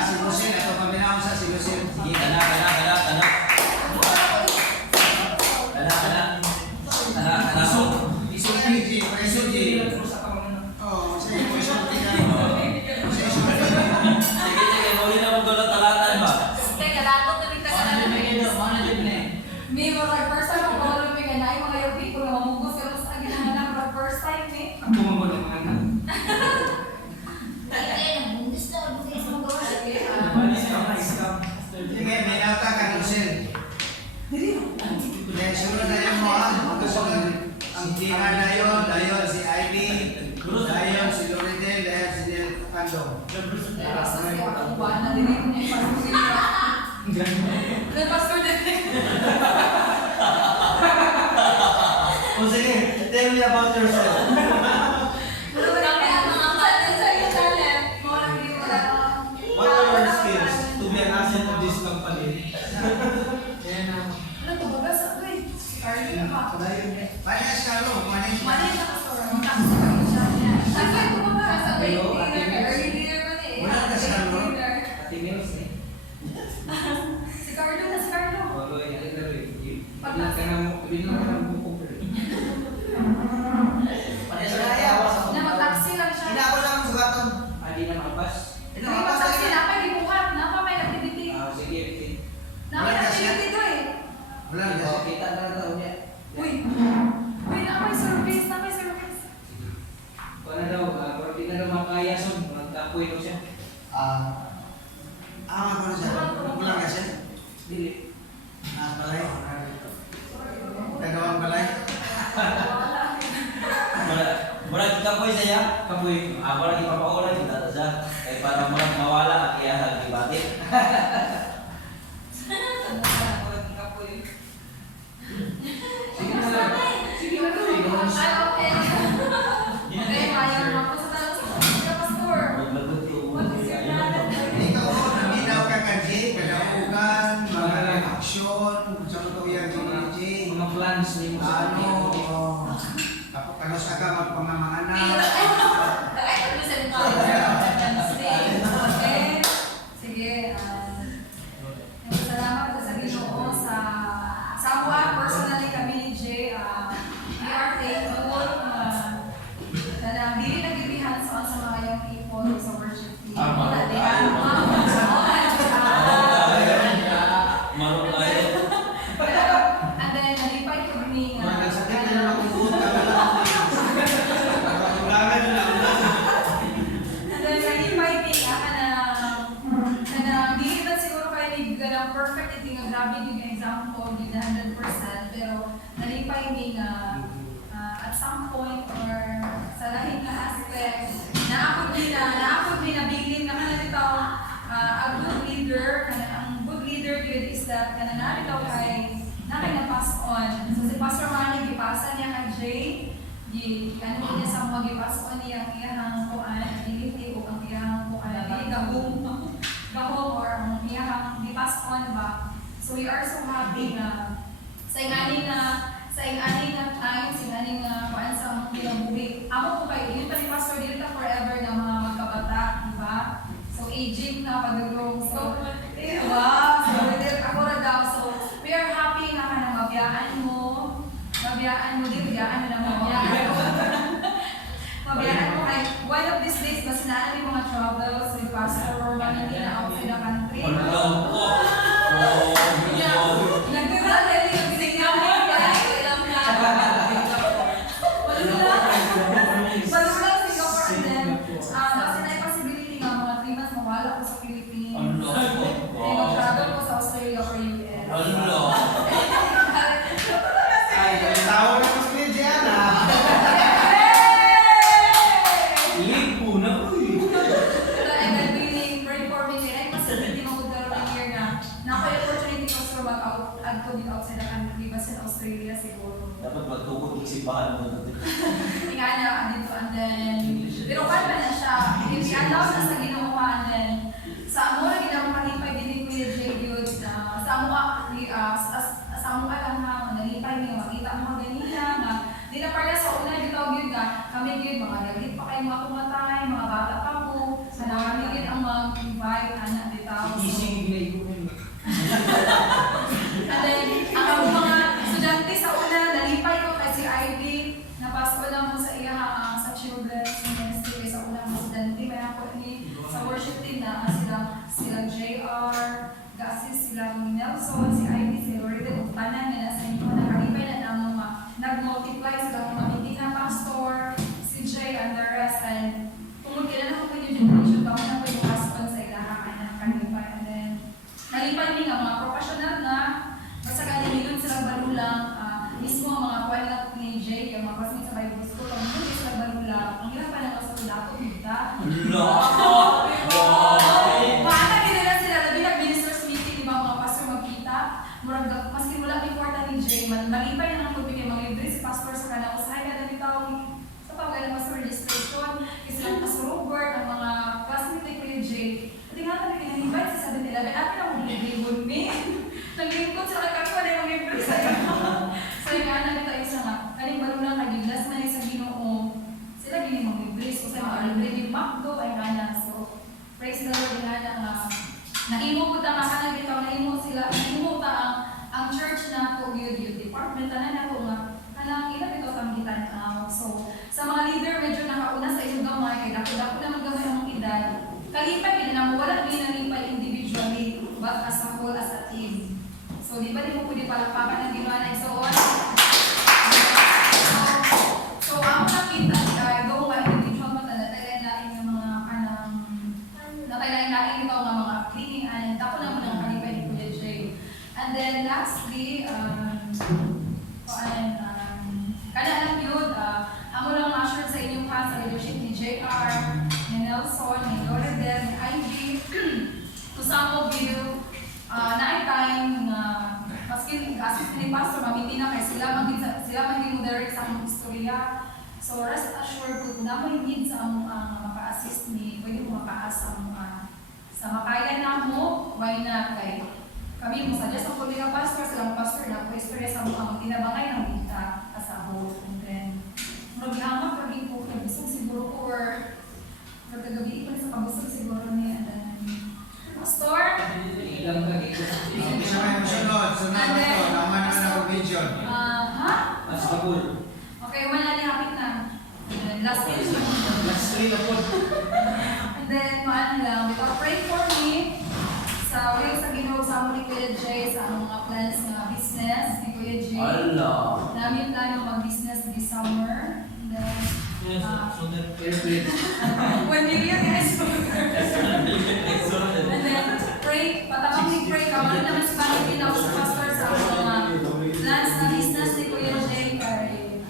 Si Lucille, ito pabinaon sa si Lucille. Sige, kana. Isulti, isulti. Oo, sige, isulti na. Sige, muli na mo doon talatan ba? Teka, latot na rin May mga first time ako wala may ganay, mga yung people na mamugos pero sa akin naman ang first time eh. Ang bumabalo mga anak. Sige, may nata ka, Lucille. Kaya sunod na yan mo Kasunod. Ang Tina dayon si Ivy, dayon si Loridel, dayon si Del Cando. Kasi ako buwan na din yung pastor din. O sige, tell me about yourself. What are your skills to be an asset of this company? Ano to baga sa ito eh? Carly ka. Panas ka lo, manis. Mali na ka store. Magkakasya kami siya. Kasi ito baga sa early leader man eh. Wala ka sa ano? Ate Mills eh. Si Carlo na si Carlo. Walo ay alin Bilang ka ng buko pa rin. Na mag-taxi lang siya. Ina ako lang sugaton. Adi na mapas. May mag-taxi na pa, di buhat. Napa may activity. Sige, okay. Napa may activity to eh. Wala na Oh, kita na lang daw niya. Uy, na may service, na may service. Kung ano daw, kung di na daw makaya so, magkapoy daw siya. ako na siya. Wala ka siya. Dili. Balay. Nagawang balay. Murag kapoy saya, kapoy. Ako lagi papaola kita sa kay para murag mawala kaya gibatit. Sige na lang. Sige na lang. Ay, okay. Okay, ayaw na ako sa talas sa pastor. Maglagot yung What is your plan? Ikaw mo, naminaw ka ka, Jay. Kadaugan, mga aksyon, sa totoo yan, Jay. Mga plans ni mo sa Kalau sa ka magpamamaanak. Sige, salamat po sa Ginoo sa Samoa. Personally kami ni Jay, we are thankful na dili nagibihan sa mga young people sa worship team. marot ayo. And then, nalipay kami Sakit na naman kung buot ka. and then, nalipay dili ba siguro kayo ng perfect ito nga grabe yung example, yung 100%, pero nalipay mi nga at some point or sa lahing na aspect, naapod mi na bilin na kanalitaw a good leader, ang good leader good is that kanalitaw kay pass on. So si Pastor Manny, gipasa niya kay Jay, ano niya sa mga gipasa on niya, iyahang kuan, diliti o ang iyahang kuan, gahong or ang iyahang gipas on ba. So we are so happy na sa ingani nga time, sa ingani nga kuan sa among kinabuhi. Amo po kayo, yun pa ni Pastor, dili ta forever na mga magkabata, di ba? So aging na pag-grow. So, wow! So, ako na daw. So, we are happy nga ka na mabiyaan mo, di biyaan na mabiyaan mo. Mabiyaan mo kay one of these days, mas naan yung mga travels with Pastor Roman, hindi na outside the country. Nagkakala yung signal mo, kaya ilang na. Walang Singapore and then, kasi na yung possibility nga mga 3 months mawala ko sa Philippines. Ay, mag-travel ko sa Australia or US. Ay, tao na mas ni Jay, Ana. Lipo na, uy. Pero and then really pray for me, kaya ay possibility magkaroon ng year na nakoy opportunity ko sa mag-out outside the country, ba sa Australia siguro. Dapat magtukod yung simbahan mo natin. Tingnan niya dito and then, pero kaya na siya, if i-allow na sa Ginoo and then, sa amo na ginawang kalipay din ko yung J-Good, sa amo lang ha, nalipay niyo, makita mo ganina, na di na para sa una, dito yun na, kami yun, mga naglit pa kayo mga kumatay, mga bata pa Nanamigin ang mag-invite, anak, bitaw. Ising ginay ko yun. And then, ang akong mga estudyante sa una, nalipay ko kasi Ivy, napasko lang mo sa iya sa children's ministry sa unang mga estudyante. May ako ni sa worship team na sila JR, ga-assist sila Nelson, si Ivy, si Loretta, ug tanan nga nasa inyo nakalipay na ang mga nag-multiply sila mga Medina pastor, si Jay and the rest, and tungod kailan ako yung generation taon na po yung husband sa ilaha anak kalipay. And then nalipay din ang mga professional na basta kanilin sila balulang mismo ang mga kuwan na ni Jay, yung mga classmates sa Bible School, ang hindi sila balulang, ang hirap pa na sa dato, bigta. Paano kinala sila, labi na minister's meeting, di ba mga pastor magkita, murag, maski mula important ni Jay, malipay na ng pagpigay mga libre si pastor sa kanila, usahay ka na bitaw, sa pagkaya ng pastor registration, kasi lang pastor Robert, ang mga classmate ni Kuya Jay, pati nga namin kinanibay sa 7-Eleven, atin ang maglilibon me. Naglingkod sa kakakuha na yung mga libre sa iyo. So yung nga namin tayo isa nga, kaling balulang nagiglas man sa Ginoo, sila gini mga libre, so sa mga libre ni Macdo ay nga na, so praise the Lord nga na nga. Nahimo po ta nga kanang bitaw, nahimo sila, nahimo ta ang church na po youth department, tanan na po nga, kanang ilan ito tanggitan. So sa mga leader, medyo nakauna sa inyong gamay, kaya dako-dako naman gamay ang edad. Kalipay, hindi na wala din nalipay individually, but as a whole, as a team. So di ba di mo pwede palakpakan ng ginawa na isuon? So ako nakita, doon ka individual mo, natalain yung mga kanang natalain ito ng mga cleaning, and ako naman ang kalipay ni Kuya Jay. And then lastly, kada alam yun, ako lang ma-assure sa inyong sa leadership ni JR, ni Nelson, ni Loredel, ni Ivy, to some of you, na time na maski assist ni Pastor, mamiti na kay sila maging moderate sa among istorya. So rest assured po, kung naman need sa among maka-assist ni, pwede mo maka-ask sa makaya na mo, why not kay kami mo suggest ang pagkita pastor, silang pastor na po istorya sa mga tinabangay ng kita kasabot. And then, maghamak kami po, kabusog siguro ko, or magagabi ko sa kabusog siguro niya. And then, pastor, Ilang ka dito. Bisa kayo masunod. Sunod na ito. Laman na ng provision. ha? Asabul. Okay, wala na hapit na. And then, last question. Last three na po. And then, paano lang, pray for me sa will sa Ginoo sa among ni Kuya Jay sa among mga plans nga business ni Kuya Jay. Allah. Namin plano mag-business this summer. And then, Airplane. 1 million guys. And then, pray, patamang ni pray, kamali naman si Panginoon Pinaw sa pastor sa among mga plans na business ni Kuya Jay. Kaya,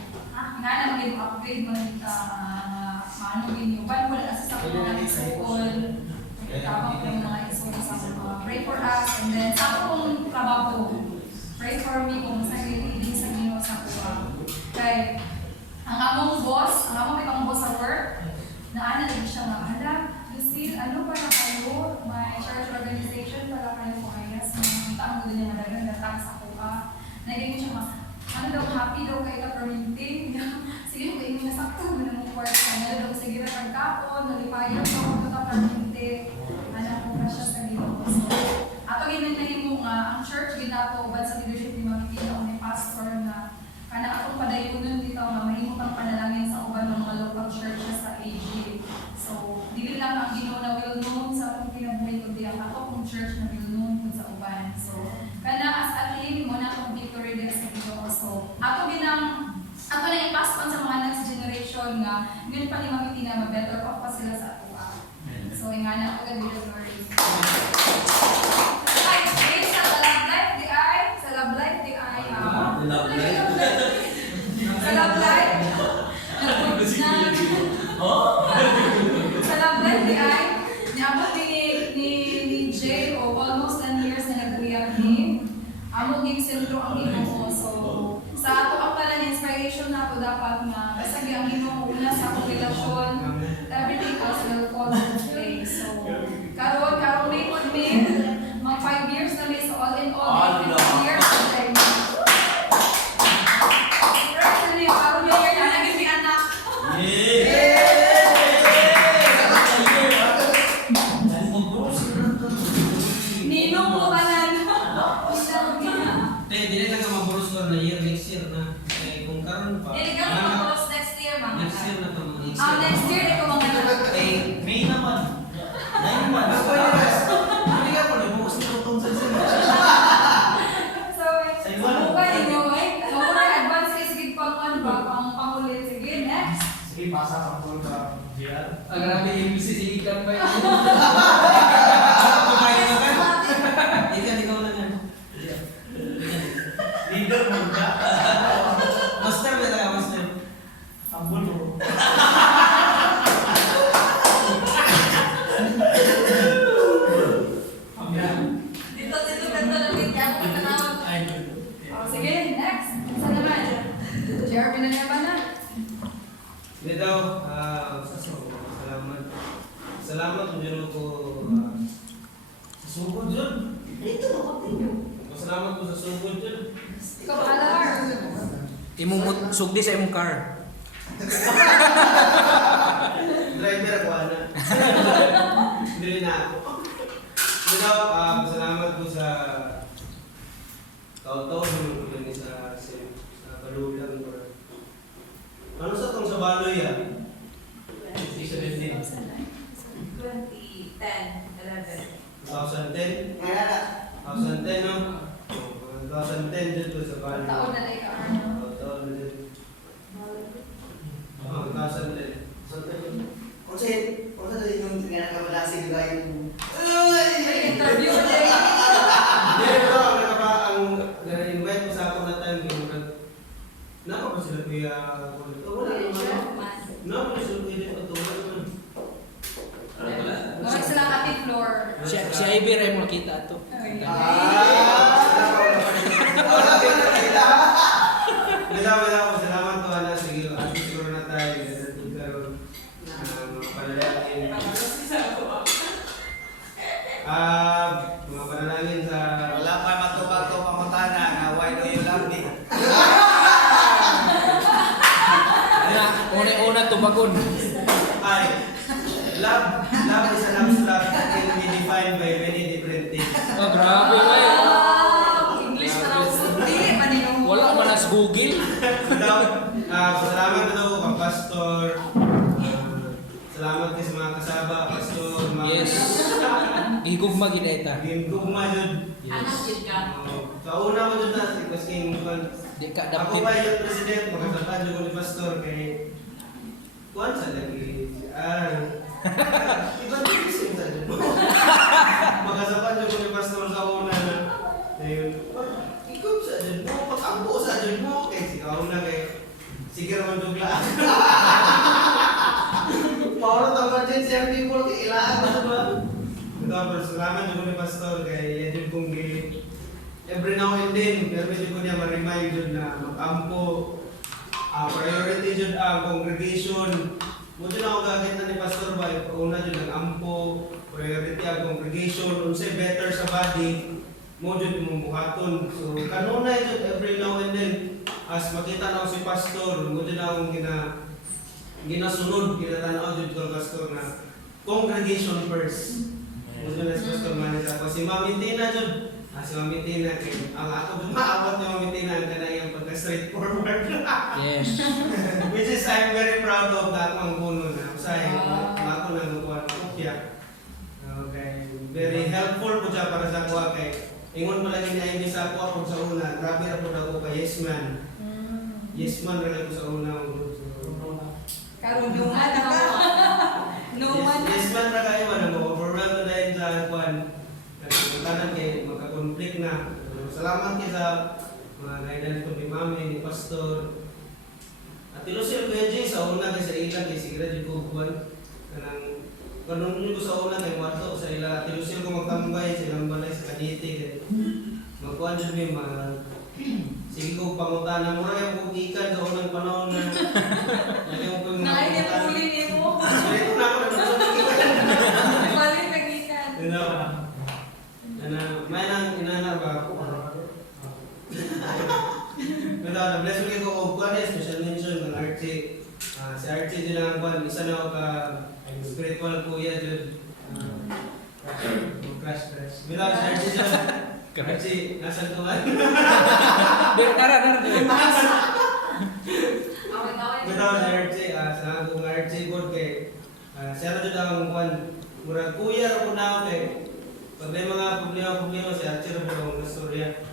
nga na mag-upgrade mo na maano yun yung wala kasi sa mga iskol. Tapos yung mga iskol sa mga pray for us. And then, sa akong trabaho, pray for me kung saan leading sa Ginoo sa kuha. Kaya, ang among boss, ang among itong boss sa work, naana din siya nga, hala, Lucille, ano pala kayo? May church organization pala kayo po ayas. Nakita mo din yung madagang datang sa kuha. Nagiging siya nga, ano daw, happy daw kayo ka permitting. Sige, kayo yung nasakto, gano'n mong work. Ano daw, sige na pagkapon, nalipayan ko, ito ka permitting. Ano po pa siya sa Ginoo. So, ato ginagnahin mo nga, ang church ginato, ubad sa leadership ni Mamikita o ni Pastor na kana akong padayunon dito nga mahimo kang panalangin sa uban ng mga local churches sa AG. So, dili lang ang Ginoo na will known sa akong kinabuhi kundi ang ako kong church na will known kun sa uban. So, kana as a team mo na akong victory din sa Ginoo. So, ato na i-pass on sa mga next generation nga yun pa ni Mamiti na ma-better off pa sila sa atuwa. So, ingana ako ganda the glory. Ay, sa love life di ay, sa love life di ay, Love life. sa love life, sa love life di ay, niabot ni Jay o almost 10 years na nag-react ni, amo ging sentro ang Ginoo. So, sa ato ang pala inspiration na ako dapat nga, kasi ang Ginoo una sa akong relasyon, everything else will fall into place. So, karon may pod me, mga 5 years na may, so all in all, 15 years na tayo. Karon may year na, naging may anak. Next year, ikaw ang nanalo. Eh, May naman. 9 months. Hindi ka po, nagbukas na itong sa sila. So, subukan ninyo, eh. So, kung advance kayo, sige pang ano ba, pang pangulit. Sige, next. Sige, pasa ka po sa GR. Ang grabe yung sisilikan pa yun. Kumain ka ba? Ikaw na yan. Leader mo ka. Master ba tayo, master? Ambol mo. Dito, ganda na din. Kaya ako katawag. Oh, sige, next. Saan naman? Jeremy na naman na. Hindi daw, salamat. Salamat kung dyan ako sugod dyan. Dito, continue. Salamat po sa sugod dyan. Ikaw, Alar. Imong sugdi sa imong car. Driver ako, ana. Hindi na ako. Hindi daw, salamat po sa tao-tao mo ko sa balulang. Ano sa itong sa baloy yan? 2010, 11. 2010? 2010, no? 2010 dito sa baloy. Taon na like Arno. Taon na dito. 2010. Kung sa yung ginagamalasi, di ba yung... May interview na rin. Hindi, ito, na-invite mo sa ako na time yung napa ba sila kuya? Wala naman. Napa ba sila kuya? Wala naman. Gawin sila kati floor. Si Ivy rin mo kita to. Wala. Salamat to, Ana. Sige, siguro na tayo. Karoon. Mga panalangin. Mga panalangin sa... Wala pa matubag to pamutana na why do you love me? Una tubagon. Ay, love is an abstract that can be defined by many different things. Oh, grabe ay. English na raw. Dili pa ninyo. Wala man as Google. Salamat daw kang pastor. Salamat din sa mga kasaba, pastor, mga Yes. Gigugma gineta. gugma yun. Anak yun ka. Sa una mo dyan na, kasi Di ka ako dapit. ba yung president, magkasapad ko ni pastor kay kuwan sa lagi. Iba din kasi sa dyan. Magkasapad ko ni pastor sa una na. Ayun. Ikaw sa dyan mo, pag-ampo sa dyan mo. Kaya sigaw na kay sige naman dugla. Paano tawag din siya people kay ilaan na ba? Tapos salamat ko ni pastor kay Edwin Kunggi. Every now and then, pero medyo ko niya ma-remind yun na mag-ampo. Priority yun ang congregation. Muna na ako gagawin ni pastor ba? Una yun ang ampo. Priority ang congregation. Kung say better sa body, mo yun mumuhaton. So, kanuna yun every now and then. As makita na ako si pastor, mo yun akong ginasunod, ginatanaw yun ko pastor na congregation first. Mo yun na si pastor manila. Si Mami Tina yun. Si Mami Tina, ang ako maawat ni Mami Tina ang kanayang pagka-straightforward. Yes. Which is I'm very proud of that ang puno na. Usay, ako na nakuha ng kopya. Okay. Very helpful po siya para sa kuha kay ingon mo lagi niya hindi sa kuha kung sa una. Grabe na po na ako kay Yes Man. Yes Man rin ako sa una. Karunungan na ka. Numan. Yes Man na kayo man. Overwhelmed na yun sa kuhan. Tanan kay magka-conflict na. Salamat kayo sa mga guidance ko ni Mami, ni Pastor. At ilusil ko yan sa una kay sa ilang kay sige rin ko kuhan. Kanong nyo ko sa una kay Wato sa ilang. At ilusil ko magtambay sa ilang balay sa Kaniti. Magkuhan dyan may mga sige ko pangutana. Mura yung kukikan sa unang panahon na lagyan ko yung mga Nakain pangutana. yung huli mo. Ito na ako na nagsusukikan. Balik nagikan. May nang inanar ba ako? Pero na-bless mo ko og kuan special mention ng Archie. Si Archie din ang kuan isa na ako ka spiritual kuya jud. Crush. Pero si Archie jud. Archie nasa tuwan. Nara. Awit-awit. Pero si Archie sa akong RJ board kay siya na dyan ang kwan. Murag kuya ra po na ako kay pag may mga problema si Archie ra po ang mga storya.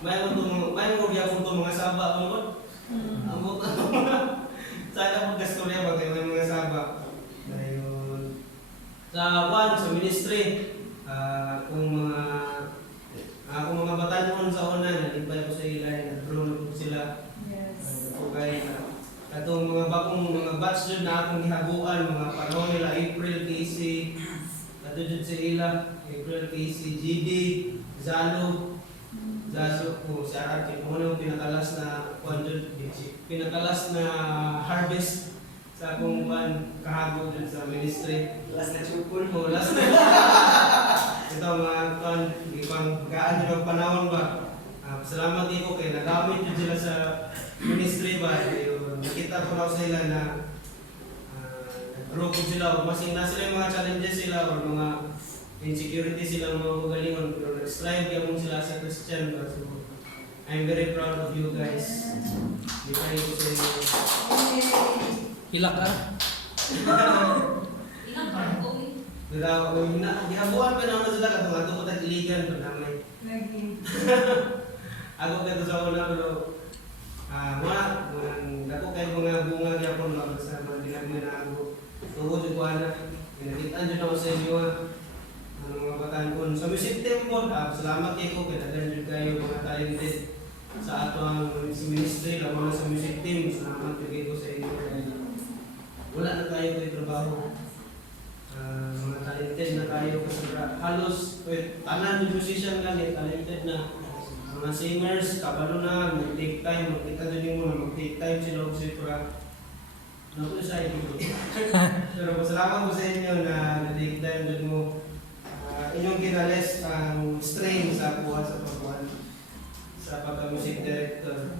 May mo gyapon to mga saba mo. Amo ta. Sana po gastorya ba kay may mga saba. Dayon sa kwan sa ministry kung mga batanon sa una nalipay ko sa ila nag-drone ko sila. Yes. Okay, katong mga bagong mga batch dyan na akong gihaguan, mga panahon nila April, Casey, ato dyan sa ila, April, Casey, GD, Zalo, Zaso po, si Araki, kung ano yung pinakalas na, pinakalas na harvest sa akong kahago dyan sa ministry. Last na chupon. Oh, last na. Ito mga gaan nyo ng panahon ba? Salamat din ko kay nagamit yun sila sa ministry ba? Nakita ko raw sila na nag-grow po sila o masing na sila yung mga challenges sila o mga insecurity sila mga magalingon pero nag-strive yung sila sa Christian ba? So, I'm very proud of you guys. Di pa ko sa inyo. Hilak ka? Ilang karton? Nagawa ko yun na. Gihabuan pa naman sila katong ato ko tag-iligan pa naman. Lagi. Ako kayo sa una pero dako kayo mga bunga gyapon ba sa mga ginagmay na ako. Tungod yung kuana. Pinakitaan dyan ako sa inyo mga batan ko. Sa music team po, salamat kayo kay dagan kayo mga talented sa ato ang ministry, lalo na sa music team. Salamat kayo sa inyo. Wala na tayo kay trabaho. Mga talented na tayo kasi halos tanan yung musician kami, talented na mga singers, kabalo na, mag-take time, magkita din yung muna, mag-take time sila kasi para naku sa inyo. Pero pasalamat ko sa inyo na na-take time din mo inyong kinales ang strain sa kuha sa pagkuhan sa pagka-music director.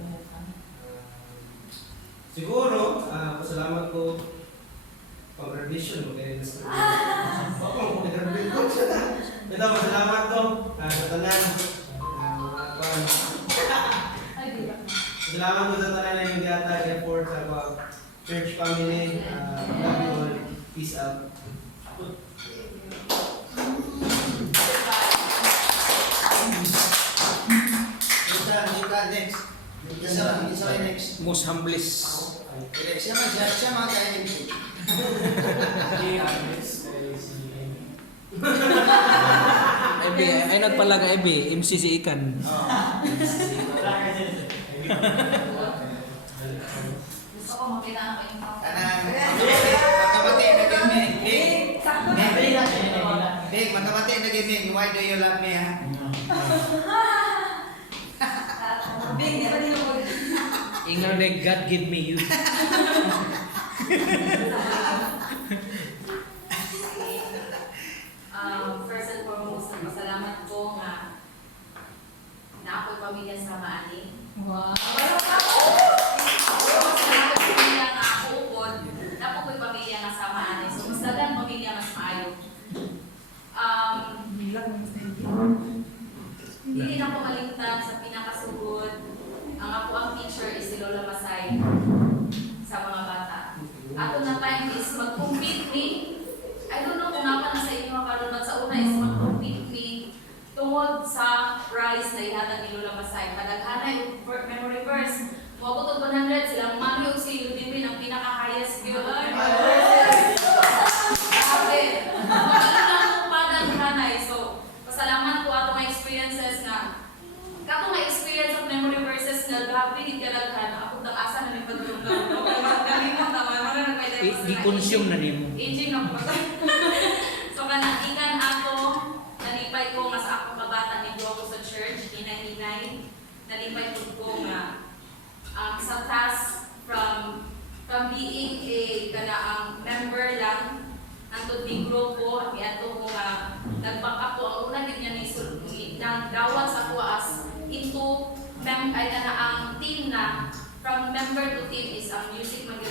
Siguro, pasalamat ko pang-revision mo kayo na sa Opo, pang-revision ko siya. Ito, pasalamat ko sa tanan. Ay, di ba? Salamat ko sa tanan na yung diata effort sa church family. Love you all. Peace out. Next. Isa next. Most humblest. Siya mga kainin. Ebe, ay nagpalaga Ebe, MCC Ikan. Gusto ko makita na kayong tao. Matabati na gaming. Sakto na. Big, matabati na gaming. Why do you love me, ha? Big, di ba nila ko? Ingat na God give me you. First and foremost, nagpasalamat ko nga na ako'y pamilya sa Maani. Wow. Salamat ko pamilya nga ako upod, na ako'y pamilya nga sa Maani. So, mas dagan pamilya mas maayo. Bilang mo sa Hindi rin ako maligtan sa pinakasugod. Ang ako ang teacher is si Lola Masay sa mga bata. Ato na time is mag-compete me. I don't know kung naman na sa inyo makaroon, but sa una is mag-compete me tungod sa prize na ihatag ni Lola Masay. Kadaghanay memory verse. Mabot og 100 silang mami o si Ludimrin ang pinaka-highest view. Grabe. Magkano lang po padaghanay. So, pasalamat po ato mga experiences na kato nga experience of memory verses na grabe di kadaghan. Ako asa na ni padulong na. Galingon tama mga I-consume na nimo. Aging na po. So kanang ako, nalipay ko nga sa akong kabata ni ako sa church, hinay-hinay. Nalipay ko nga sa task from being ang member lang, nandun di grupo, ato ko nga, nag-back up ko, ang una din niya nang dawat sa ko as into ang team na, from member to team is ang music mag-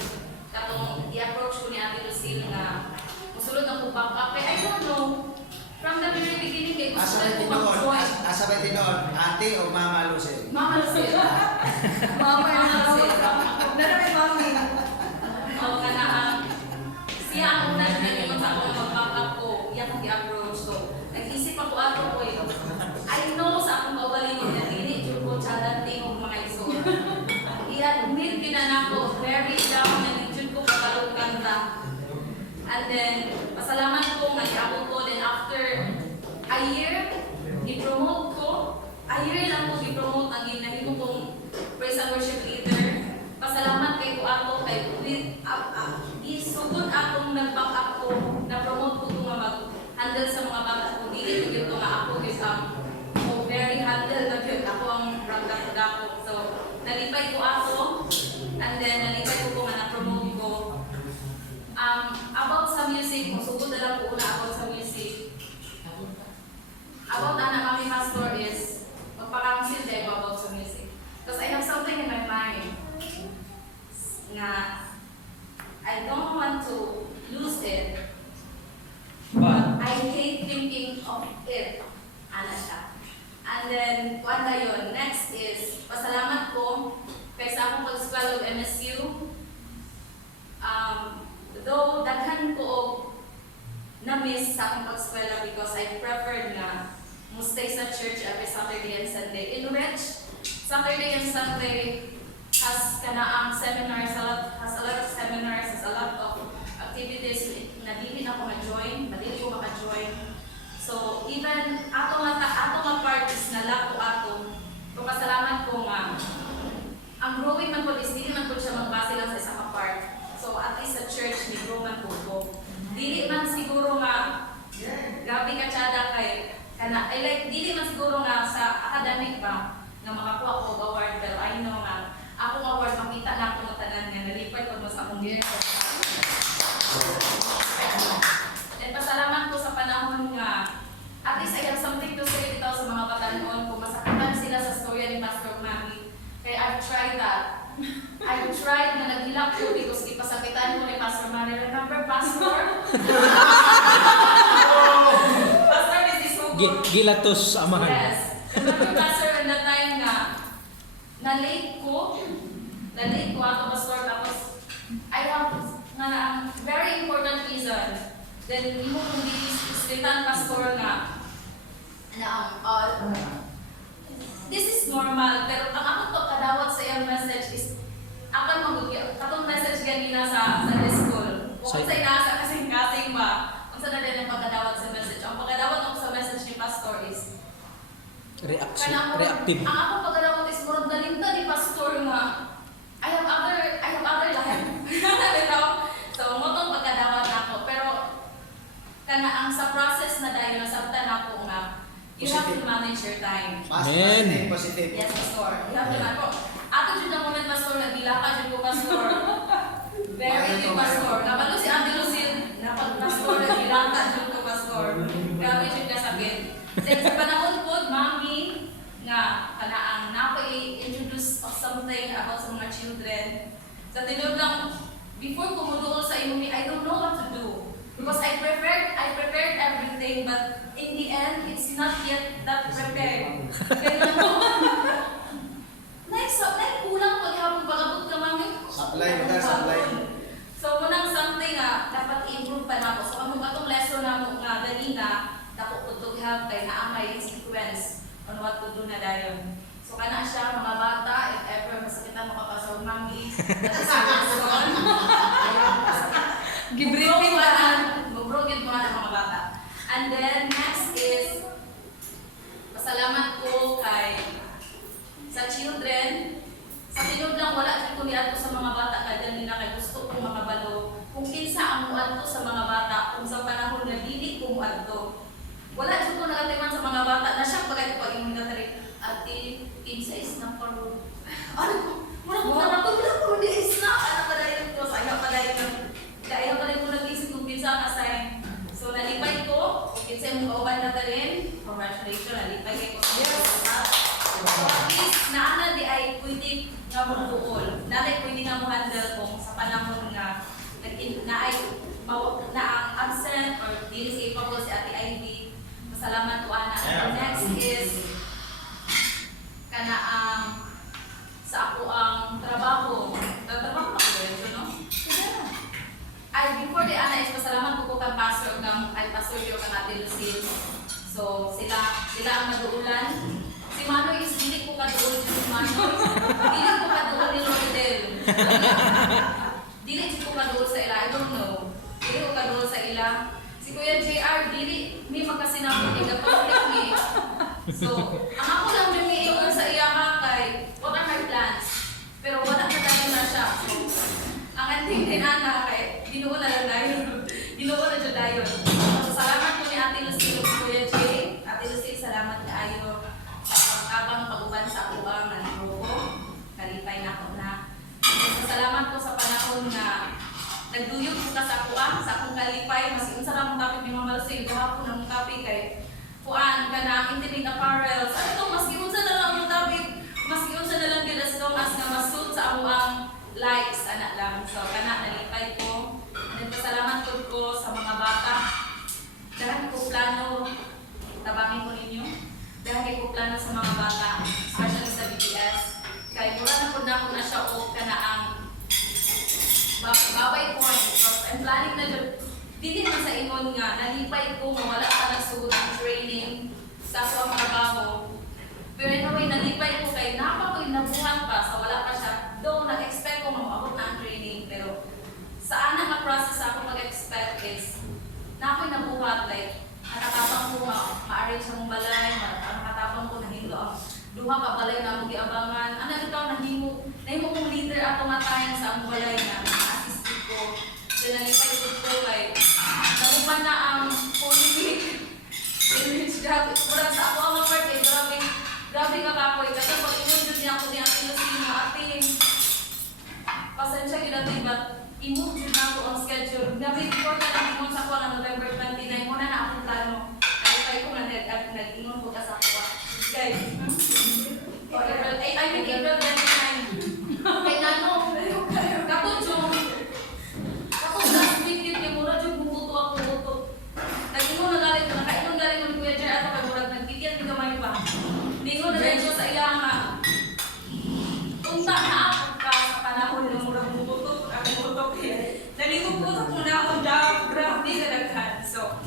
katong i-approach ko ni Ate Lucille nga musulod ang back up. I don't know, from the very beginning, kay gusto Asa ko ba mag-join. tinoon? Ate o Mama Lucille? Mama Lucille. Mama, Mama Lucille. Pero may mami. O ka na then, pasalamat ko nga iabot ko. Then after a year, i-promote ko. A year lang ko i-promote ang ginahimo kong praise and worship leader. Pasalamat kay ko ato kay isugod akong nag-back up ko, na-promote ko kung mag-handle sa mga bata ko. Dili ko gito nga ako is very handle na yun. Ako ang ragda ko. So, nalipay ko ako, and then nalipay ko nga na-promote ko. About sa music, masugod na lang po una about sa music. About na kami pastor is, magpakamusil din ako about sa music. Because I have something in my mind na I don't want to lose it, but I hate thinking of it. Ano siya. And then, kuwan na yun. Next is, pasalamat ko kay sa akong pag-swell of MSU. Though, daghan ko na-miss sa akong pag-swell because I preferred na stay sa church every Saturday and Sunday. In which, Saturday and Sunday has kanaang seminars, has a lot of seminars, has a lot of activities na dili na ko ma-join, madili ko maka-join. So, even ato nga part is nalako ato. Kung pasalamat ko nga, ang growing man po is dili man po siya magbase lang sa isa ka part. So, at least sa church, ni grow man po ko. Dili man siguro nga, grabe ka tsada kay, dili man siguro nga sa academic ba, na makakuha ko award, pero I know nga, ako award, makita na ako ng tanan nga, nalipay ko mo sa akong gear. And pasalamat ko sa panahon nga, at least I have something to say dito sa mga batanon kung masakitan sila sa storya ni Pastor Mami. Kaya I've tried that. I've tried na naghilak ko because ipasakitan ko ni Pastor Mami. Remember, Pastor? Pastor is isugo. Gilatos amahan. Yes. Remember, Pastor, in the time na na-late ko ato, Pastor, tapos I have nga very important reason. Then, mo kung di-slitan, Pastor, na this is normal, pero ang ako to kadawat sa iyang message is akan magugya. Katong message ganina sa school. Kung sa'y nasa kasing-kasing ba, kung saan na din ang pagkadawat sa message. Ang pagkadawat ako sa message ni Pastor is Reactive. Ang ako pagkadawat is murag nalimta ni Pastor nga I have other life. So, motong pagkadawat na ako. Pero, ang sa process na dahil nasabtan ako nga, you have to manage your time. Amen. Positive. Yes, Pastor. You have to manage. Ako dyan ang moment, Pastor, nagdila ka dyan ko, Pastor. Very good, Pastor. Napalo si Ate Lucille, Pastor, nagdila ka dyan ko, Pastor. Grabe dyan kasabit. Then sa panahon po, Mami, nga, kanaang napa-introduce of something about sa mga children. Sa tinod lang, before kumuduol sa imumi, I don't know what to do. Because I prepared everything, but in the end, it's not yet that prepared. Kaya kulang paghapon pag-abot ka, Mami. Supply. So, munang something nga, dapat i-improve pa na ako. So, ang atong lesson na mo nga ganina, dapat tutog help kay naamay sequence on what to do na dayon. So, kana siya, mga bata, if ever masakitan mo kapasok, Mami, that is your lesson. Gibriefing ka na. Mag-brogin mo na mga bata. And then, next is, pasalamat ko kay sa children. Sa tinod lang, wala dito ni ato sa mga bata kaya nila kay gusto kong makabalo. Kung kinsa ang muadto sa mga bata, kung sa panahon na dili ko muadto. Wala dito nagatiman sa mga bata na siya pagay ko pag-imong natari. Ate, kinsa is na paro. Ano ko? Muna ko na ko di is na. Ano pa dahil ko? Ayaw pa dahil ko nag-isip kung kinsa kasay. So, nalipay ko. Kinsa yung kauban na tarin. Congratulations, nalipay kayo ko sa mga. So, at least, naana di ay pwede nga magbuol. Nalay pwede nga mo handle kung sa panahon nga na ang absent or dili capable si Ate Ivy. Masalamat ko, Ana. And next is sa ako ang trabaho. Trabaho pa ko yun, no? Ay, before the Ana is pasalamat ko kang pastor ng Pastor Joe kang Ate Lucille. So, sila ang maduulan. Si Manoy is dili ko kaduol si Manoy. Dili ko kaduol ni Rodel. Dili ko kaduol sa ila. I don't know. Dili ko kaduol sa Kuya JR, dili, may magkasinabi kay Gatolik ni. So, ang ako lang yung iingon sa iya kay, what are my plans? Pero wala na talaga na siya. So, ang anting din ana kay, dinuo na lang dayon. Dinuo na siya dayon. So, salamat po ni Ate Lucille, Kuya J. Ate Lucille, salamat kaayo. Abang pag-uban sa ako ang grupo. Kalipay na ako na. So, salamat po sa panahon na nagduyog po ka sa kuan, sa akong kalipay, mas unsa ra mong topic ni Mama Lucille, gahapon ang topic kay kuan ka na intimate apparel. Sa ito, mas unsa na lang ang topic, mas unsa na lang gid as long as nga masud sa among likes ana lang. So kana nalipay ko. Nagpasalamat po ko sa mga bata. Dahil ko plano, tabangin ko ninyo. Dahil ko plano sa mga bata, especially sa BTS. Kaya mura na po na ko na siya o kana ang babay point. Because I'm planning na dyan. Dili naman sa ingon nga, nalipay ko mawala ka nagsugod ng training sa ako ang trabaho. Pero anyway, nalipay ko kay napakoy nabuhan pa sa wala pa siya. Though na-expect ko mawabot na ang training, pero sa anak na process ako mag-expect is na ako'y nabuhat, like nakatapang ko ma-arrange ang balay, nakatapang ko nahilo ang duha ka balay na mong giabangan. Ano ito, nahimo kong leader ato nga tayo sa ang balay na assist ko. Then nalipay ko kay nalupan na ang Holy Week. Grabe, murag sa ako ang part eh, grabe ka kapoy. Kasi pag inunod niya ako niya, Lucille mo, ate, pasensya yun natin, but i-move yun na ako ang schedule. Grabe, before ka nag-ingon sa ako na November 29, muna na akong plano. Nalipay ko na nag-ingon ko ka sa ako. Guys, April 29. Kay Nano, kapot yung last week yun, yung mura yung bumuto ako. Nag-ingon na galing ko, nakaingon galing ko ni Kuya Jer, ato kay murag nagkikit ni kamay pa. Ningon na rin siya sa iya nga. Unta na ako ka sa panahon ng murag bumuto, ang bumuto kaya. Nalingon ko sa muna akong grabe na naghan. So,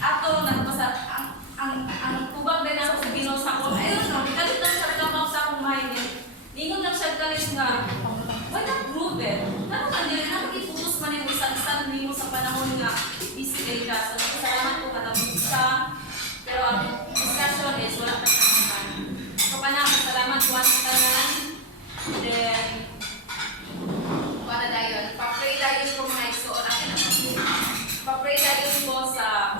ato, ang tubag din ako sa ginosa ko. Ayun, no, kalit lang siya kamaw sa akong mind. Ningon lang siya kalit nga, why not move it? Ano ka nila, nakikiputos man yung isa-isa mo sa panahon nga busy ka. So, salamat po katapos sa, pero ang discussion is wala pa sa mga. So, salamat po ang tanan. Then, para dayon, pa-pray dayon po mga igsoon. Pa-pray dayon po sa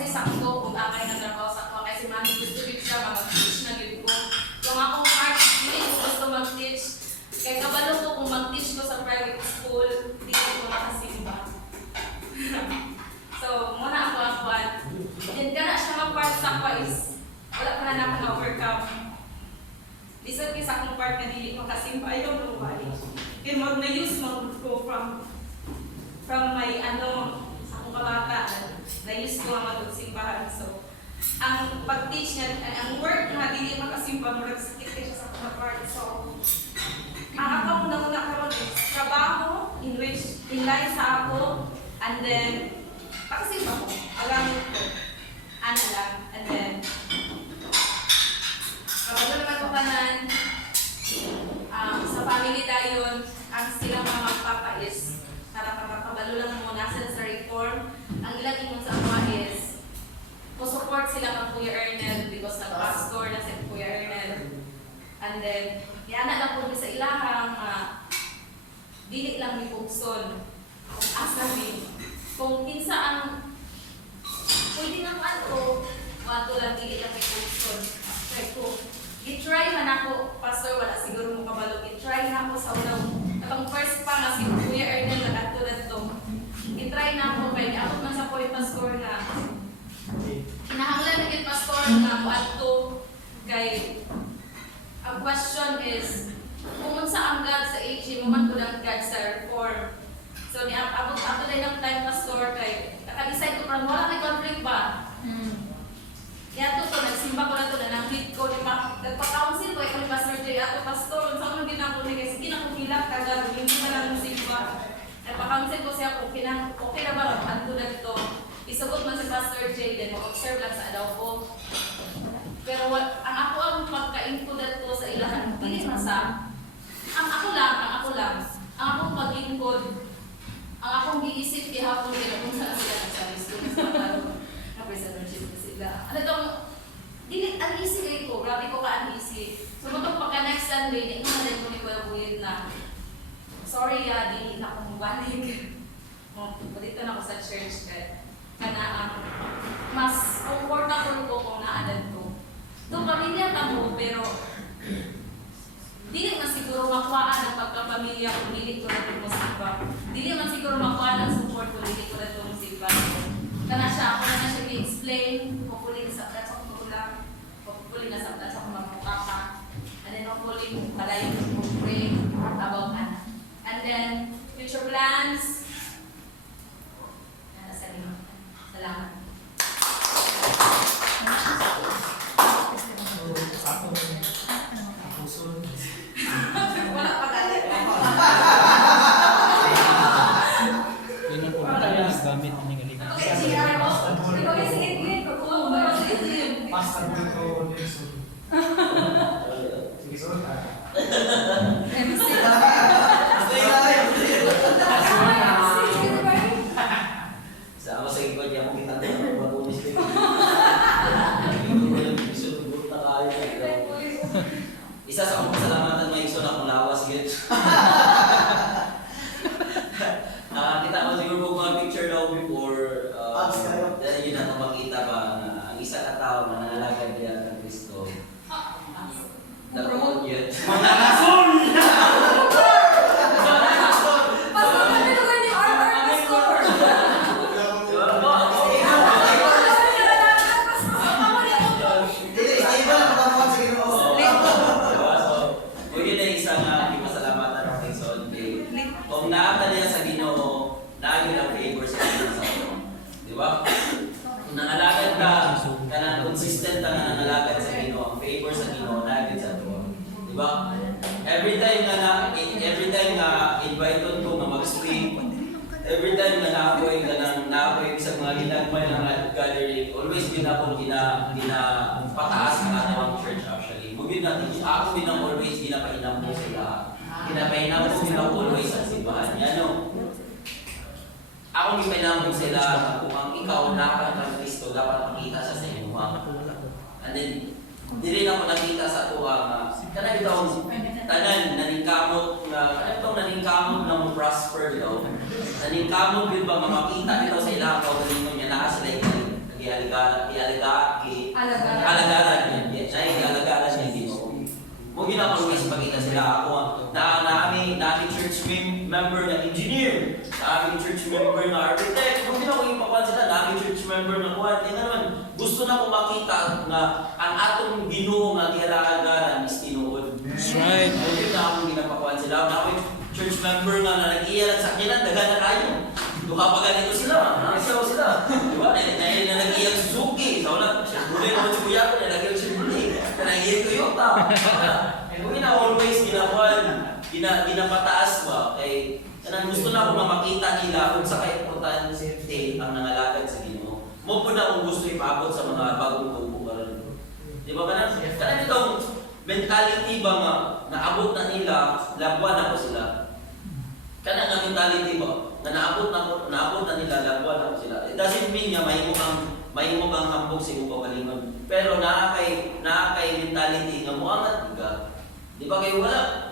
sakto kung akay na trabaho sa ako. Kasi mami gusto rin siya, mag-teach na yun ko. Kung akong heart, hindi ko gusto mag-teach. Kaya kabalo ko kung mag-teach ko sa private school, hindi ko makasimba. So, muna ako akuan. Then ka na siya mag-part sa ako is, wala pa na akong overcome. Lisod ko sa akong part na hindi ko kasimba, ayaw na umali. Kaya na-use mo ko from my sa akong kabata. Na-use ko ang mag-simbahan. So, ang pag-teach niya, ang work na hindi makasimba, murag sakit siya sa akong part. So, ang ako muna karon is trabaho in which inline sa ako, and then pakasimba ko, agamit ko, ano lang, and then kapag naman ko kanan, sa family dayon, ang silang mga magpapa is para kapagkabalo lang mo nasa sa reform, ang ilang ingon sa ama is po-support sila kang Kuya Ernel because nag-pastor na si Kuya Ernel. And then, yana lang po sa ilahang dili lang ni Pugson. Asa din. Kung kinsa ang pwede nga ko wato lang dili lang kay Pugson. Kaya ko, i-try man ako, pastor, wala siguro mo kabalo. I-try na ako sa unang, katong first pa nga si Kuya Ernel nag-atulad to. I-try na ako, kaya niabot man sa point pastor na kinahanglan na kit pastor na wato kay ang question is, pumunta ang God sa AG, muman ko lang God sa reform. So, abot din ng time pastor kay, nakadecide ko parang wala may conflict ba? Kaya to, nagsimba ko na to na nang-lead ko, nagpa-council ko, ikaw ni Pastor J, ato pastor, sa unang ginako ni kasi kinakukilak ka God, hindi na lang musimba. Nagpa-council ko siya kung okay na ba mag-anto na ito. Isugot man si Pastor J, then mag-observe lang sa adaw ko. Pero ang ako ang pagka-input ko sa ilahan, hindi masa. Ang ako lang, ang akong pag-input, ang akong giisip ihapon nila kung saan sila nagsabi. prisonership ko sila. Ano tong, dili, uneasy kayo ko, grabe ko ka-uneasy. So, matong pagka next Sunday, di naman din ko ni Kuya Buhit na, sorry dili na akong balik. Dito na ako sa church kaya mas comfortable ko kung naadan ko. Doon pamilya tamo, pero dili man siguro makuhaan ang pagkapamilya kung dili ko na itong musiba. Dili man siguro makuhaan ang support kung dili ko na itong musiba. Kana siya, ako na siya i-explain, hopefully nasabdat sa akong ulang, hopefully nasabdat sa akong magmukapa, and then hopefully malayo ko pray about Anna. And then, future plans, salamat. Wala pa tayo. Yun ang pumunta na naggamit ng ngaling. Okay, GR mo. Ikaw yung sige, oo, sige. Pastor dito, Nelson. Sige, sorry ka. MC. Sa ako sa ikot niya, kung kita tayo, mag-umis ko. Isunugot na kayo. Isa sa akong pasalamatan ng Ixon akong lawas, git. Kita mo siguro po mga picture daw before, yun na makita ba na ang isa ka tao na nangalagad niya ng Kristo. Napromote yun. Pasok na bilugan ni RR Pastor. Kung naata niya sa Ginoo, naagin ang favor sa Ginoo sa iyo. Di ba? Kung nangalagad ka, kanang consistent ka na nangalagad sa Ginoo, ang favor sa Ginoo, naagin sa iyo. Di ba? Every time nga invite ko nga mag-speak, every time na naapoy sa mga ginagmay ng gathering, always ginapataas ng atawang church actually. Mugin natin, ako din ang always ginapahinam ko sila. Ginapahinam ko sila always sa simbahan. Yan o. Ako ginapahinam ko sila kung ang ikaw nakakang ng Kristo, dapat makita sa inyo. And then, di rin ako nakita sa tuwa nga, kanang itong tanan, naningkamot na mo prosper daw. Naningkamot yun ba makita dito sa ilang kaugalingon niya na sila yung alagaran niya. Siya yung alagaran niya dito. Mo ginapalwis pagkita sila ako na church member na engineer, na church member na architect. Mo ginapalwis pakuan sila na church member na kuwan. Kaya naman, gusto na ko makita na ang atong Ginoo nga alagaran is tinuod. That's right. Ayun na akong ginapakuan sila. Na ako church member nga na nag-iyalan sa kinan, dagan na kayo. Duha pa ganito sila, naisaw sila. Diba? Na nag-iyag Suzuki. Sa wala, buhay naman si Kuya ko, nalagyan si Buli. Nag-iyag Toyota. Kung na always ginapataas ba? Kay, kanang gusto na akong makita nila kung sa ka-importante ang nangalagad sa Ginoo. Mo po na akong gusto ipabot sa mga bagong tubo karon. Di ba kanang itong mentality ba nga naabot na nila, labuan na ko sila. Kanang nga mentality ba na naabot na nila, labuan na ko sila. It doesn't mean nga may mo kang hambog sa iyong pagalingon. Pero naa kay mentality nga muangat ka. Di ba kay wala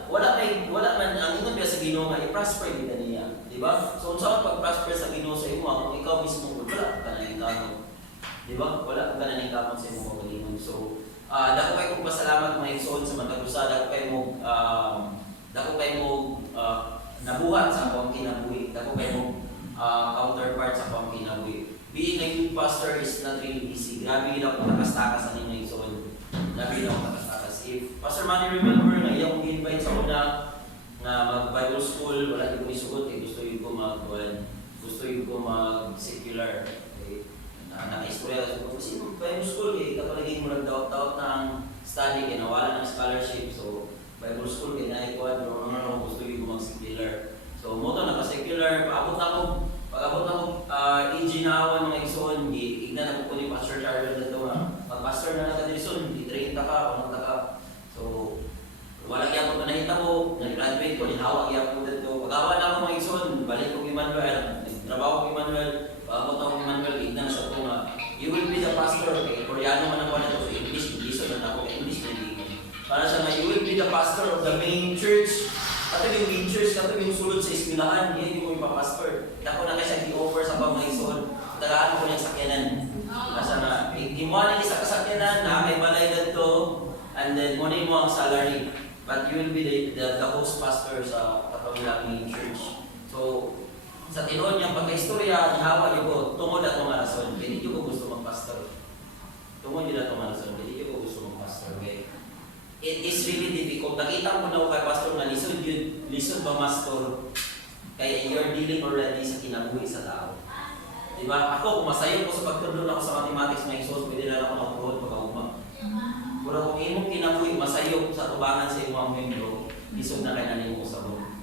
man ang ingon ba sa Ginoo nga i-prosper kita niya. Di ba? So unsa man pag-prosper sa Ginoo sa imo kung ikaw mismo wala ka na ingkamot. Di ba? Wala ka na ingkamot sa imong pagalingon. So dako kay kong pasalamat mga igsoon sa mga usada dako kay mo nabuhat sa akong kinabuhi. Dako kay mo counterpart sa akong kinabuhi. Being a youth pastor is not really easy. Grabe din ako nakastakas sa ninyo igsoon. Grabe din ako nakastakas. If Pastor Manny remember na iyang invite sa una nga mag-Bible school, wala din ko isugot eh. Gusto ko mag-secular. Okay? Naka-istorya ko kasi Bible school eh, kapalagin mo nagdaot-daot ng study kaya nawala ng scholarship. So Bible school kaya naikuan, pero gusto ko mag-secular. So moto naka-secular, pag-abot na ako i-ginawan mga igsoon, ignan ako po ni Pastor Charles na ito nga. Pag-pastor na nagka-dirison, i-train ka o ka. So wala kaya ako nahita ko, nag-graduate ko, nihawag kaya ako dito. Pag-awa na ako mga igsoon, balik ko kay Manuel, nagtrabaho ko kay Manuel, pag-abot ako kay Manuel, ignan sa ito nga. You will be pastor of the main church. Kato yung main church, kato yung sulod sa eskwelahan, hindi ko yung pastor. Ako na kasi di-offer sa pamaison, tagaan ko niyang sakyanan. Kasi na, imuha niya sa kasakyanan, na may balay na to, and then muna mo ang salary. But you will be the host pastor sa katawilang main church. So, sa tinuod niyang pagka-istorya, nihawa niyo ko, tungod at mga rason, hindi niyo ko gusto mag-pastor. Tungod niyo at mga rason, hindi niyo ko gusto mag-pastor. Okay? It is really difficult. Nakita ko na ako kay pastor na lisod ba pastor? Kaya you're dealing already sa kinabuhi sa tao. Diba? Ako, kung masayo ko sa pagtudlo ako sa mathematics, may exhaust, pwede na lang ako na-upload pagka-umag. Pero kung imong kinabuhi, masayo sa tubangan sa imong membro, lisod na kayo nanimo sa buhay.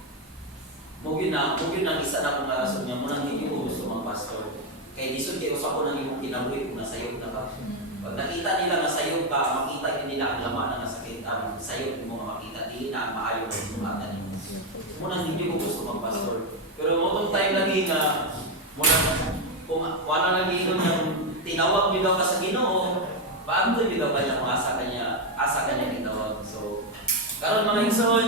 Mugin na isa na kung narason niya, munang hindi ko gusto mag-pastor. Kaya lisod kayo sa ko ng imong kinabuhi kung nasayog na ka. Pag nakita nila na sayog ka, makita nila ang laman na nasakit, ang sayog mo makita, di na ang maayo na sinumatan mo. Munang hindi ko gusto mag-pastor. Pero motong time lagi na, kung wala lagi nun yung tinawag nyo daw ka sa Ginoo, bago nyo daw ba yung asa kanya tinawag. So, karon mga igsoon,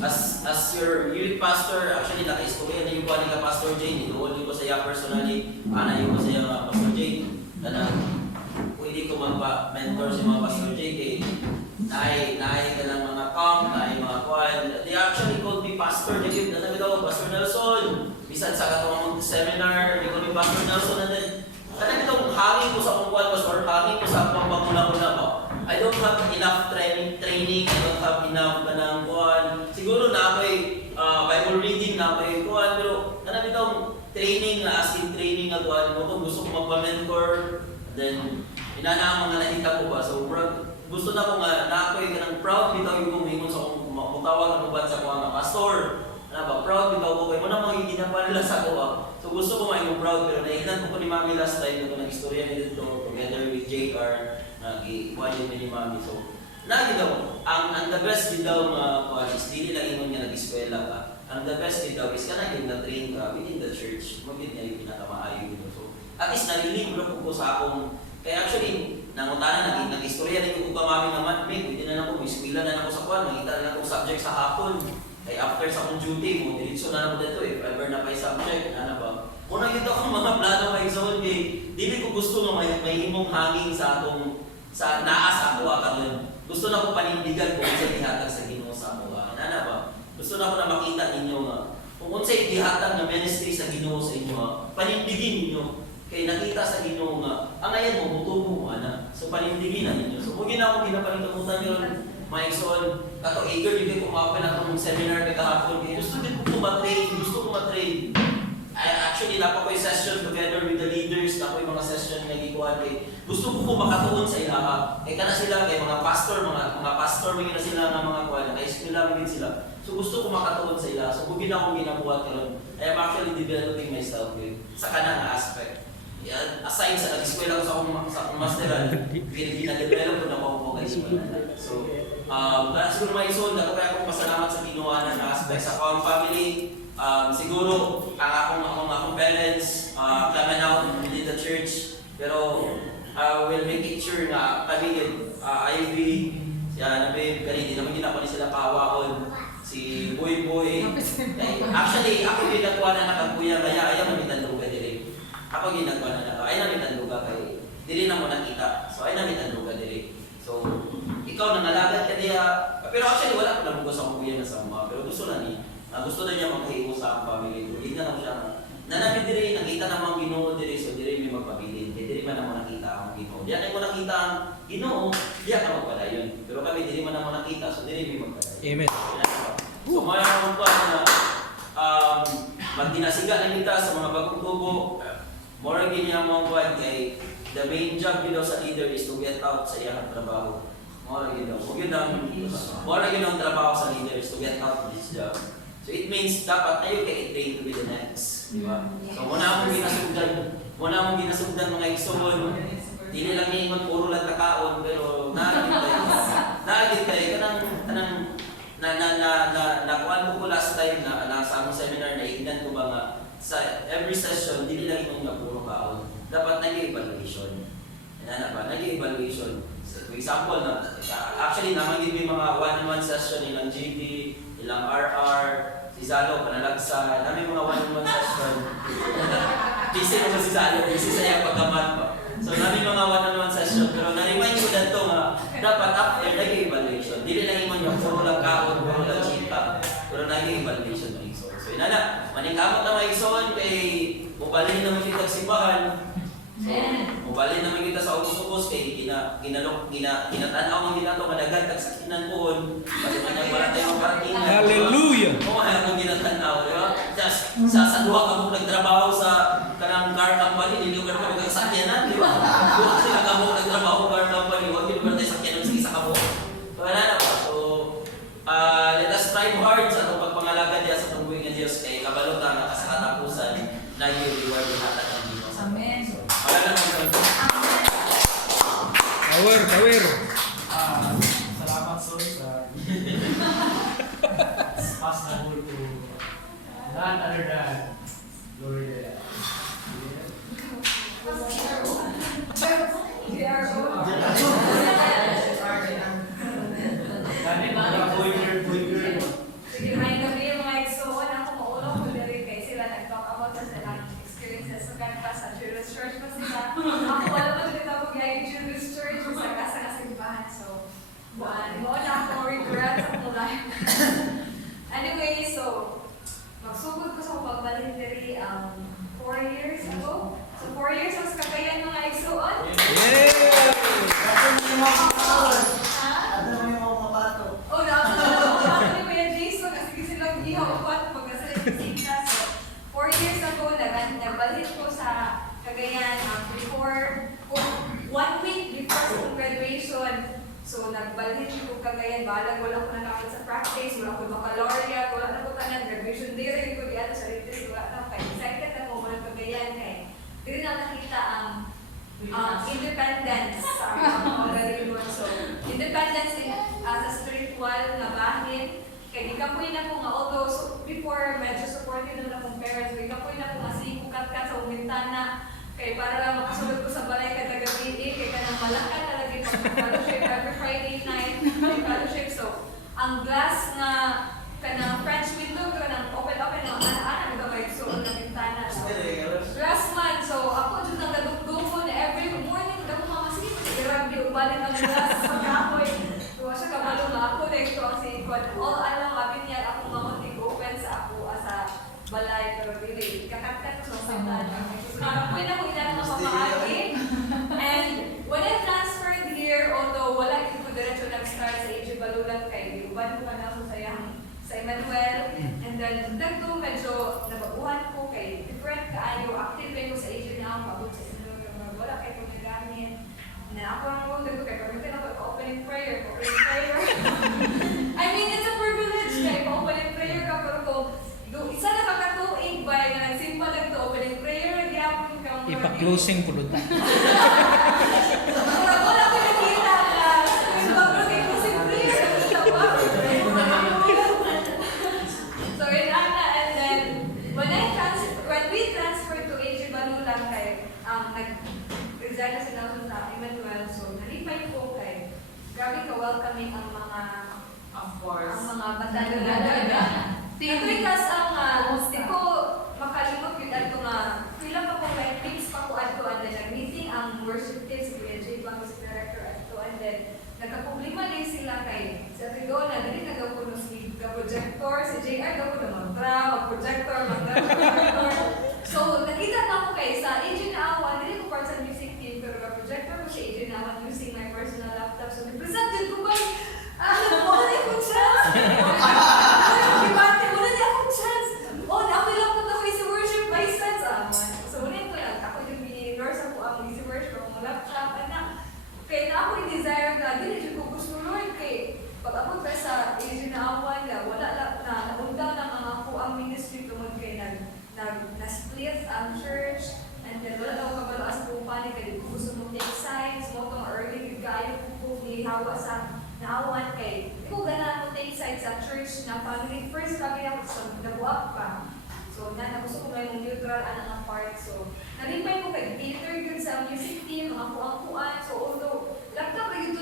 as your youth pastor, actually naka-istorya na yung buwan ni Pastor Jane, ituon ko sa iya personally, anayin ko sa iya Pastor Jane, na pwede ko magpa-mentor si mga Pastor Jane, kay naay ka ng mga camp, naay mga kwan. They actually called me Pastor Jane, na sabi daw, Pastor Nelson, bisan sa katong seminar, di ko ni Pastor Nelson na din. Kaya itong hangin ko sa kung kwan, Pastor, hangin ko sa pagpapula-pula ko. I don't have enough training, I don't have enough kanang kuan. Siguro na ako'y Bible reading na ako'y kuan, pero kanang itong training na as in training na kuan mo kung gusto ko magpa-mentor, then inana mga nakita ko ba. So gusto na ko nga na ako'y kanang proud bitaw yung kumingon sa kung mutawag ako ba sa kuan na pastor. Ano ba, proud bitaw ko kay mo na mga ginagawa nila sa ko ba. So gusto ko may proud, pero naiinan ko ni Mami last time na nag-istorya nila dito together with JR. Nag-iwan yun ni Mami. So, lagi daw, ang the best din daw is hindi nila ingon nga nag-eskwela ka. Ang the best din daw is ka na yung na-train ka within the church. Magiging niya yung pinakamaayo dito. So, at least nalilibro ko sa akong, kaya actually, nangutanan, nag-istorya rin ko Mami naman, hindi na ako, eskwela na ako sa kwan, nakita na akong subject sa hapon. Kaya after sa akong duty mo, diretso na ako dito if ever na may subject, ano ba? Una yun ako mga plano may zone, hindi ko gusto nga may imong hangin sa atong sa naas ako karon. Gusto na ko panindigan kung unsay gihatag sa Ginoo sa ako. Ana ba? Gusto na ko na makita ninyo nga kung unsay gihatag nga ministry sa Ginoo sa inyo. Panindigin ninyo kay nakita sa Ginoo nga ang ayan mo mutubo mo ana. So panindigin na ninyo. So kung ginawa ko ginapaningkamutan niyo mga igsoon, kato eager yung kung ma-open atong seminar kay kahapon. Gusto din ko ma-train, gusto ko ma-train. Actually, napa ko yung session together with the leaders, napa yung mga session na gikuhan kay gusto ko makatuon sa ilaha. Kaya kana sila kay mga pastor, mga pastor mga na sila nga mga kuan, kay eskwela din sila. So gusto ko makatuon sa ilaha. So kung ginawa ko ginabuhat karon, I am actually developing myself sa kanang aspect. Aside sa nag-eskwela ko sa akong masteral, gina-develop ko na ako kay eskwela. So, siguro may isod, ako kaya akong pasalamat sa kinuhanan na aspect sa akong family. Siguro ang akong parents coming out within the church, pero I will make it sure na kami Ivy, si Anabib, kanina naman ginapa ni sila pawaon, si Boy. Actually, ako ginagawa na nakagkuya, kaya ayaw namitan luga dili. Ako ginagawa na naka, ay namitan luga kay dili na mo nakita. So ay namitan luga dili. So ikaw nangalagad ka niya, pero actually wala ko na lugo sa kuya na sama, pero gusto na niya. Gusto na niya magkahibo sa ang family ko. Hindi na siya nanapit diri, nakita namang Ginoo diri, so diri may magpabilin. Diri man mo nakita ang Ginoo. Diyan mo nakita ang Ginoo, diyan ka magpadayon. Pero kami diri man mo nakita, so diri may magpadayon. Amen. So may mga pa na magdinasiga na kita sa mga bagong tubo. More ginya mo kuan kay the main job nila sa leader is to get out sa iyang trabaho. More gid ang trabaho sa leader is to get out of this job. So it means dapat tayo kay train to be the next, di ba? So muna akong ginasugdan mga igsoon. Dili lang niingon puro lang takaon, pero naagit kayo kanang nakuan ko last time na sa among seminar na ignan ko ba nga sa every session dili lang ingon nga puro kaon. Dapat nag-evaluation. Ano ba? Nag-evaluation. For example, actually naman din may mga one-on-one session ilang GD, ilang RR, si Zalo, panalagsa, namin mga one-on-one session. Busy naman si Zalo, busy sa iyang pagkamat pa. So namin mga one-on-one session, pero na-remind ko na ito nga, dapat after nag-evaluation, dili lang imon yung puro lang kaon, puro lang chika, pero nag-evaluation ng igsoon. So inana, manikamot na mga igsoon, kay mubalin naman kita sipahan. So, mubalin naman kita sa ubos-ubos kay ginatanaw man ginato madagan tag sakinan pohon kasi kanya wala tayong parkingan. Hallelujah! Oo, kaya akong ginatanaw, di ba? Just sa duha ka mo nagtrabaho sa kanang car company, hindi lugar ka magkasakyanan, di ba? Duha sila ka mo nagtrabaho car company, huwag yung lugar tayo sakyanan sa isa ka mo. So, wala na po. So, let us strive hard sa itong pagpangalaga diya sa tungguin ng Diyos kay kabalota na sa katapusan na i-reward yung hatag ng Diyos. Amen. Wala na po. Power! Salamat Sol sa pass the ball to none other than Lord. Dami ba? Pointer. Sige, may gabi yung mga igsoon. Ako maulong ko diri kay sila nag-talk about sa silang experiences sa kanila sa Children's Church pa sila. Ako wala pa dito ako gaya Children's Church sa kasa kasimbahan. So, mo na ako regret sa mga life. Anyway, so, magsugod ko sa pagbalik diri 4 years ago. So, 4 years ang kakayan mga igsoon. Yeah! Oh, dapat ni Kuya Jason kasi kasi silang ihaw pat pagkasalita. So, 4 years ago, nabalik ko sa Cagayan before 1 week before sa graduation. So, nagbalik ko Cagayan, balag wala ko nakapit sa practice, wala ko baccalaureate, wala na ko tanan, graduation day rin ko diyan sa retreat, wala na kay excited ako wala Cagayan kay. Dili na nakita ang independence sa mga galingon. So, independence sa spiritual na bahin. Kaya ikapoy na ko nga, although before medyo supportive naman akong parents, ikapoy na ko nga sikukat-kat sa umintana. Kaya para lang makasulod ko sa balay kada gabi, kaya kanang malakan talaga yung pag-fellowship every Friday night, fellowship. So, ang glass nga kanang French window, kanang open-open na anak-anak, gabay suot na bintana. So, glass man. So, ako dyan ang gadugdugo na every morning, ako mamasip, grabe, ubalin ang glass sa kahoy. So, siya kabalo nga ako, like, so, si Ikon, all alam, abin niya, akong mamuntig open sa ako, sa balay, pero really, kakatkat ko sa bintana. So, nakapoy na ko ilan na pamaagi. And, when I transferred here, although wala ko diretso nag-start sa AJ Balulan kay uban ko na ako sa Emmanuel, and then dagto medyo nabaguhan ko kay different kaayo, active kayo sa AJ na ako, pagod sa Emmanuel, wala kayo kung nagamit. Na ako ang role ko kay pagamitin ako opening prayer. I mean, it's a privilege kay opening prayer ka, pero kung isa na kakatuig ba na nagsimpa lang to opening prayer, gyapon ka mga Ipa-closing pulot. wala ko nakita na yung bagro kay closing prayer, nakita pa. So in Ana, and then when we transferred to AJ Balulang kay nag-resign na sila sa Emmanuel, so nalipay ko kay grabe ka-welcoming ang mga batalyon. Because di ko makalimot yun ato nga pila pa ko kay fix pa ko ato and then nag-meeting ang worship team si Kuya J. Bang si director ato and then nagkaproblema din sila kay sa Ridona, dili na daw kuno si projector, si JR daw kuno mag-projector. So nakita na ako kay sa agent na awan, dili ko part sa music team pero projector ko si agent na awan using my personal laptop. So represent din ko ba wala na akong chance. Wala na akong chance. Oh, na-apply lang po ako sa worship license. So, wala ko lang. Ako yung pinag-endorse ako ang easy worship ako laptop. Kaya na ako yung desire na, dili ko gusto Lord. Kaya pag ako pa sa age na awan na, wala lang na, naundaw na mga ako ang ministry tungod kaya na-split ang church. And then, wala daw kabalo as pumpani. Kaya gusto mong take sides, mo itong early kayo po hawa sa naawan kay di ko gana mo take side sa church na family first kami ako sa nabuak pa. So na gusto ko may neutral ang part. So nalipay ko kay theater good sa music team, mga kuang-kuan. So although laptop na yun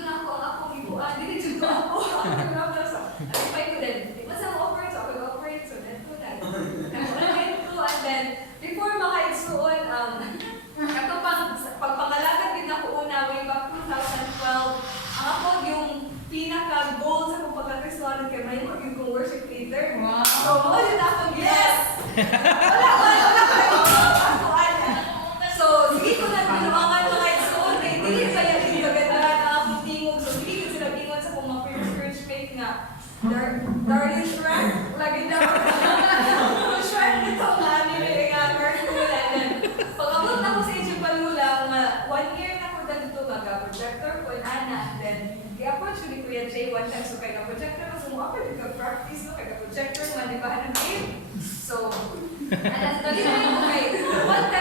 and then before maka-igsuon, ako pagpangalagad din ako una way back 2012, ang ako yung pinaka-goal sa kong pagkakristuanan kay may yung kong worship leader. Wow. So, ako din ako, yes! Wala ako, so, sige ko na pinuangan mga igsuon, kay hindi pa yung gaganda na akong tingog. So, sige ko sila tingog sa kong mga first mate nga, Darling Shrek, lagi na ako. Shrek nito nga, nilili nga, cartoon. And then, pag-abot na ko sa Egypt Palula, nga 1 year na ko dito mag-projector ko, and then, i-approach ko ni Kuya Jay one time, so kaya ka-projector, so mo ako nagka-practice, no, kaya ka-projector, manibahan ng game. So, and then, dali na yun, okay. One time,